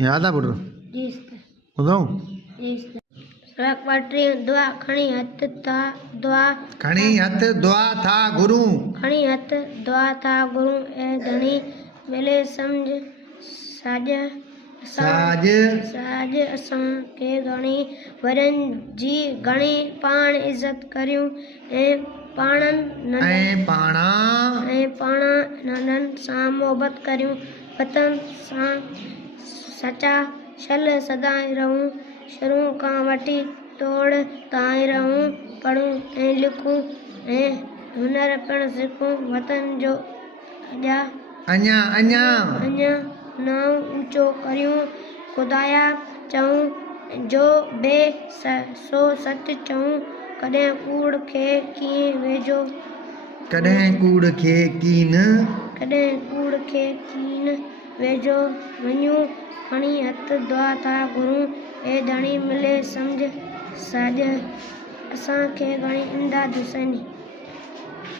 याद आ पुट ॿुधाऊं दुआ खणी हथ था दुआ खणी हथ दुआ था गुरु खणी हथ दुआ था गुरु ए धणी मिले समझ साज साज असां के घणी वरन जी घणी पाण इज्जत करियूं ऐं पाणनि नंढनि सां मोहबत करियूं वतन सां सचा छल सदाई रहूं शुरू खां वठी तोड़ ताईं रहूं पढ़ूं ऐं लिखूं ऐं हुनर पिणु सिखूं वतन जो अञा नाम ऊंचो करियूं खुदाया चऊं जो बे सो सच चऊं कॾहिं कूड़ खे कीअं वेझो वेझो वञूं खणी हथ दुआ था गुरु ए धणी मिले समझ साज असांखे घणी इमदाद हुसैनी।